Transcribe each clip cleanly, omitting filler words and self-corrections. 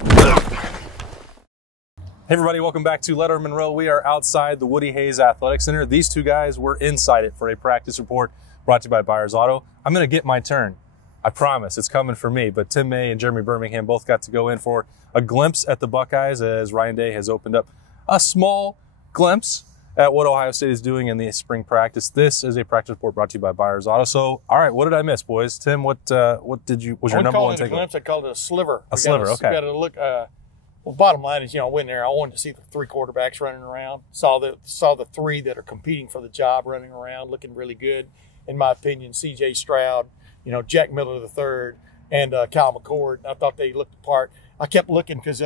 Hey everybody, welcome back to Lettermen Row. We are outside the Woody Hayes Athletic Center. These two guys were inside it for a practice report brought to you by Buyers Auto. I'm going to get my turn. I promise, it's coming for me. But Tim May and Jeremy Birmingham both got to go in for a glimpse at the Buckeyes as Ryan Day has opened up a small glimpse at what Ohio State is doing in the spring practice. This is a practice report brought to you by Buyers Auto. So, all right, what did I miss, boys? Tim, what was your number one takeaway? I called it a sliver. A sliver, okay. You got to look. Well, bottom line is, I went there. I wanted to see the three quarterbacks running around. Saw the three that are competing for the job running around, looking really good, in my opinion. C.J. Stroud, Jack Miller III, and Kyle McCord. I thought they looked the part. I kept looking because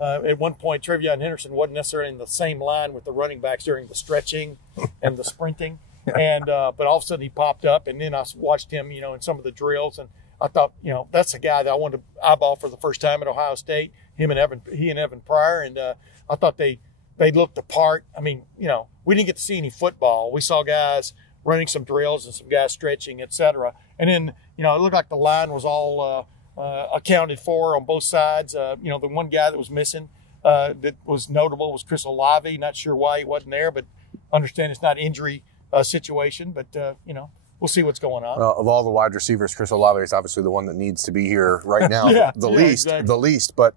at one point, Trevion Henderson wasn't necessarily in the same line with the running backs during the stretching and the sprinting. And but all of a sudden he popped up, and then I watched him, in some of the drills, and I thought, that's a guy that I wanted to eyeball for the first time at Ohio State. He and Evan Pryor, and I thought they looked the part. I mean, we didn't get to see any football. We saw guys running some drills and some guys stretching, etc. And then, it looked like the line was all accounted for on both sides. The one guy that was missing that was notable was Chris Olave. Not sure why he wasn't there, but understand it's not injury situation. But we'll see what's going on. Of all the wide receivers, Chris Olave is obviously the one that needs to be here right now. The least. But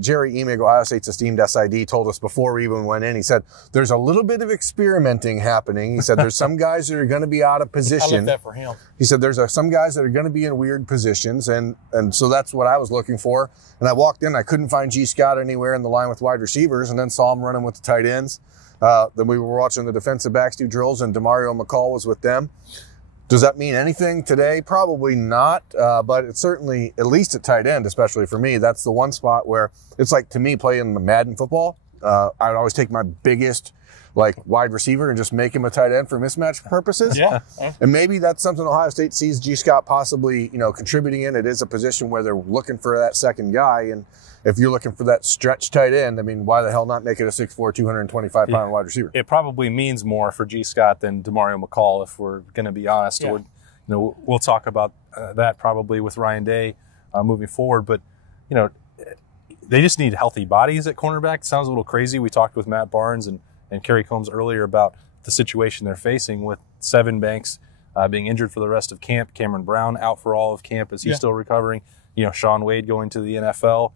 Jerry Emig, Ohio State's esteemed SID, told us before we even went in. He said there's a little bit of experimenting happening. He said there's some guys that are going to be out of position. I love that for him. He said there's some guys that are going to be in weird positions, and so that's what I was looking for. And I walked in, I couldn't find G. Scott anywhere in the line with wide receivers, and then saw him running with the tight ends. Then we were watching the defensive backs do drills, and Demario McCall was with them. Does that mean anything today? Probably not, but it's certainly, at least at tight end, especially for me, that's the one spot where it's like, to me, playing the Madden football, I'd always take my biggest wide receiver and just make him a tight end for mismatch purposes. Yeah. And maybe that's something Ohio State sees G. Scott possibly, contributing in. It is a position where they're looking for that second guy, and if you're looking for that stretch tight end, I mean, why the hell not make it a 6'4", 225-pound wide receiver? It probably means more for G. Scott than Demario McCall, if we're going to be honest. Yeah. We'll talk about that probably with Ryan Day moving forward. But, they just need healthy bodies at cornerback. It sounds a little crazy. We talked with Matt Barnes and Kerry Combs earlier about the situation they're facing with Sevyn Banks being injured for the rest of camp. Cameron Brown out for all of camp as he's still recovering. Shaun Wade going to the NFL.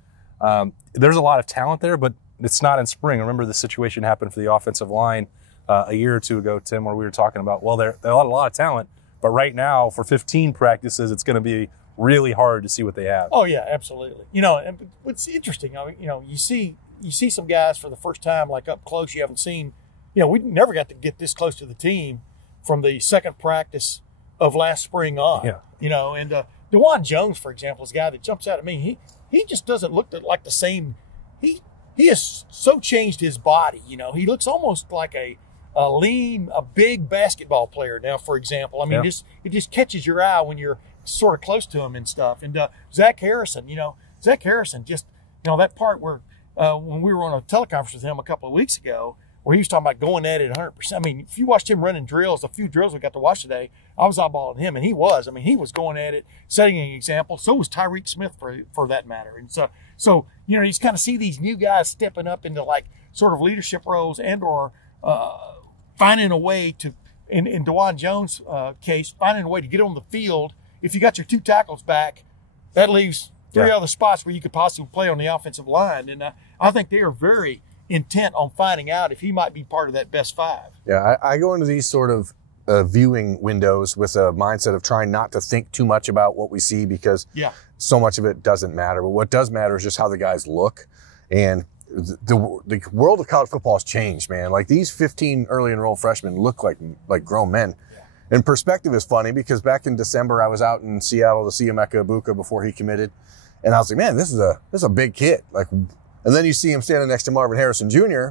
There's a lot of talent there, but it's not in spring. Remember the situation happened for the offensive line a year or two ago, Tim, where we were talking about, well, they have a lot of talent, but right now for 15 practices, it's going to be really hard to see what they have. Oh yeah, absolutely. And what's interesting, you see some guys for the first time, up close, you haven't seen. We never got to get this close to the team from the second practice of last spring on. Yeah. And DeJuan Jones, for example, is a guy that jumps out at me. He just doesn't look like the same. He has so changed his body. He looks almost like a big basketball player now, for example. I mean, it just catches your eye when you're sort of close to him and stuff. And Zach Harrison, just, that part where when we were on a teleconference with him a couple of weeks ago, where he was talking about going at it 100%. I mean, if you watched him running drills, a few drills we got to watch today, I was eyeballing him, and he was. I mean, he was going at it, setting an example. So was Tyreek Smith, for that matter. And so you just kind of see these new guys stepping up into sort of leadership roles and or finding a way to, in DeJuan Jones' case, finding a way to get on the field. If you got your two tackles back, that leaves three other spots where you could possibly play on the offensive line. And I think they are very intent on finding out if he might be part of that best five. Yeah, I go into these sort of viewing windows with a mindset of trying not to think too much about what we see, because so much of it doesn't matter. But what does matter is just how the guys look. And the world of college football has changed, man. These 15 early enrolled freshmen look like grown men. And perspective is funny, because back in December, I was out in Seattle to see Emeka Egbuka before he committed. And I was like, man, this is a big kid. And then you see him standing next to Marvin Harrison Jr.,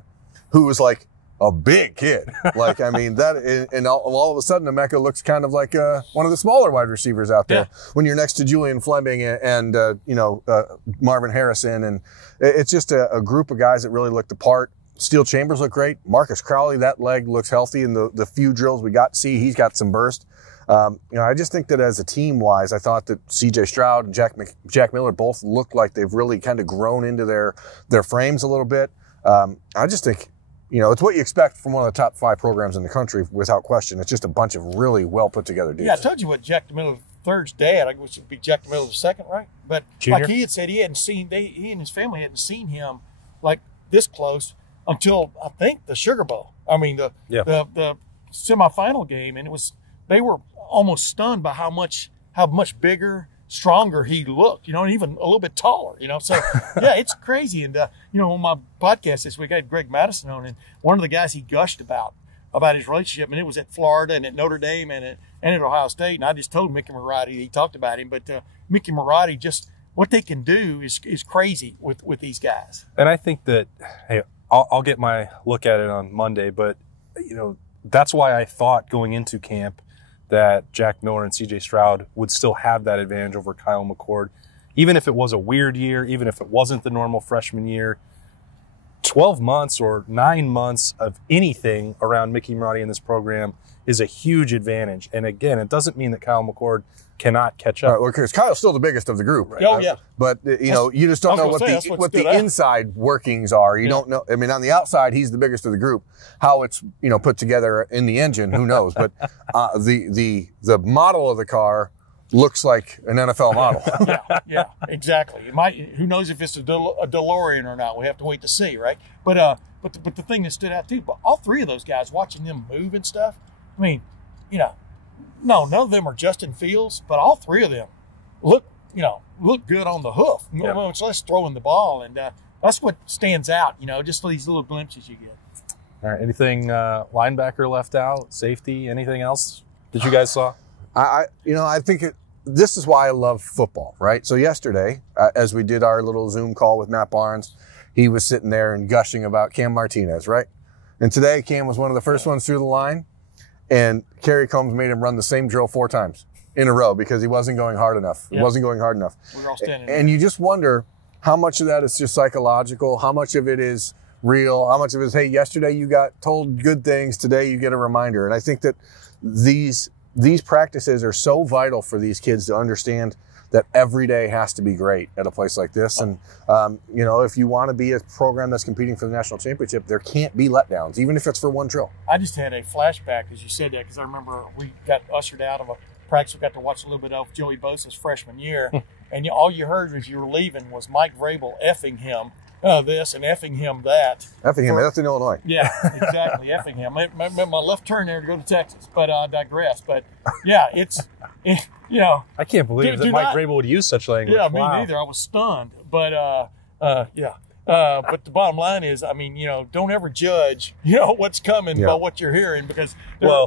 who was like a big kid. I mean, and all of a sudden, Emeka looks kind of like one of the smaller wide receivers out there when you're next to Julian Fleming and Marvin Harrison. And it's just a group of guys that really looked the part. Steel Chambers look great. Marcus Crowley, that leg looks healthy. In the few drills we got to see, he's got some burst. I just think that as a team-wise, I thought that C.J. Stroud and Jack Miller both look like they've really kind of grown into their frames a little bit. I just think, it's what you expect from one of the top 5 programs in the country, without question. It's just a bunch of really well put together dudes. Yeah, I told you what Jack Miller III's dad, I guess it would be Jack Miller II, right? But Junior? Like he had said, he and his family hadn't seen him like this close until I think the Sugar Bowl. I mean the semifinal game, and they were almost stunned by how much bigger, stronger he looked, and even a little bit taller, So yeah, it's crazy. And on my podcast this week, I had Greg Madison on, and one of the guys he gushed about his relationship, and it was at Florida and at Notre Dame and at Ohio State. And I just told Mickey Marotti, he talked about him, but Mickey Marotti, just what they can do is crazy with these guys. And I think that, hey, I'll get my look at it on Monday, but that's why I thought going into camp that Jack Miller and C.J. Stroud would still have that advantage over Kyle McCord, even if it was a weird year, even if it wasn't the normal freshman year. 12 months or 9 months of anything around Mickey Marotti in this program is a huge advantage. And again, it doesn't mean that Kyle McCord cannot catch up. Right, well, because Kyle's still the biggest of the group. Right? Oh, yeah. But, you just don't know what the inside workings are. You don't know. I mean, on the outside, he's the biggest of the group. How it's, put together in the engine, who knows? But the model of the car looks like an NFL model. yeah, exactly. It might. Who knows if it's a DeLorean or not? We have to wait to see, right? But the thing that stood out too, but all 3 of those guys, watching them move and stuff. I mean, no, none of them are Justin Fields, but all 3 of them look good on the hoof. Yeah. Much less throwing the ball, and that's what stands out. Just these little glimpses you get. All right. Anything linebacker left out? Safety? Anything else that you guys saw? I think this is why I love football, right? So yesterday, as we did our little Zoom call with Matt Barnes, he was sitting there and gushing about Cam Martinez, right? And today, Cam was one of the first ones through the line, and Kerry Combs made him run the same drill 4 times in a row because he wasn't going hard enough. Yep. It wasn't going hard enough. We were all standing and you just wonder how much of that is just psychological, how much of it is real, how much of it is, hey, yesterday you got told good things, today you get a reminder. And I think that these practices are so vital for these kids to understand that every day has to be great at a place like this. And, if you want to be a program that's competing for the national championship, there can't be letdowns, even if it's for 1 drill. I just had a flashback as you said that, because I remember we got ushered out of a practice we got to watch a little bit of Joey Bosa's freshman year. And all you heard as you were leaving was Mike Vrabel effing him this and effing him that. Effing him, that's in Illinois. Yeah, exactly, effing him. My left turn there to go to Texas, but I digress. But yeah, I can't believe that Mike Vrabel would use such language. Yeah, me neither. I was stunned. But but the bottom line is, don't ever judge, what's coming by what you're hearing, because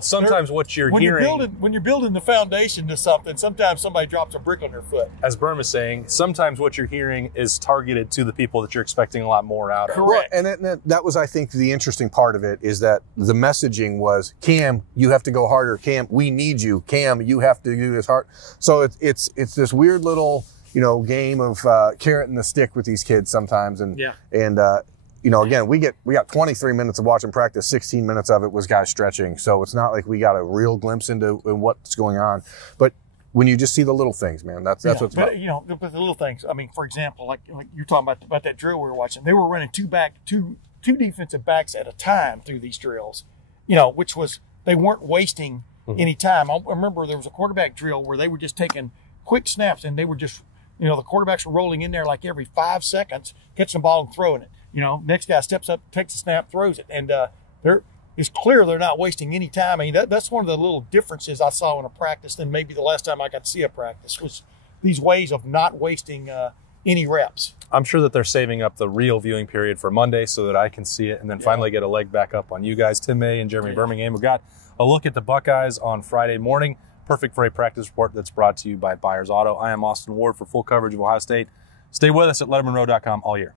sometimes what you're hearing when you're building the foundation to something, sometimes somebody drops a brick on their foot. As Berm is saying, sometimes what you're hearing is targeted to the people that you're expecting a lot more out of. Correct. And that was, I think, the interesting part of it, is that the messaging was, Cam, you have to go harder. Cam, we need you. Cam, you have to do this hard. So it's this weird little game of carrot and the stick with these kids sometimes. And again, we got 23 minutes of watching practice. 16 minutes of it was guys stretching. So it's not like we got a real glimpse into what's going on. But when you just see the little things, man, that's what's about. But the little things. I mean, for example, like you're talking about that drill we were watching. They were running two defensive backs at a time through these drills. Which was, they weren't wasting any time. I remember there was a quarterback drill where they were just taking quick snaps, and they were just, the quarterbacks were rolling in there like every 5 seconds, catching the ball and throwing it. Next guy steps up, takes a snap, throws it. And it's clear they're not wasting any time. I mean, that's one of the little differences I saw in a practice than maybe the last time I got to see a practice, was these ways of not wasting any reps. I'm sure that they're saving up the real viewing period for Monday so that I can see it and then finally get a leg back up on you guys. Tim May and Jeremy Birmingham. We've got a look at the Buckeyes on Friday morning. Perfect for a practice report that's brought to you by Byers Auto. I am Austin Ward for full coverage of Ohio State. Stay with us at lettermenrow.com all year.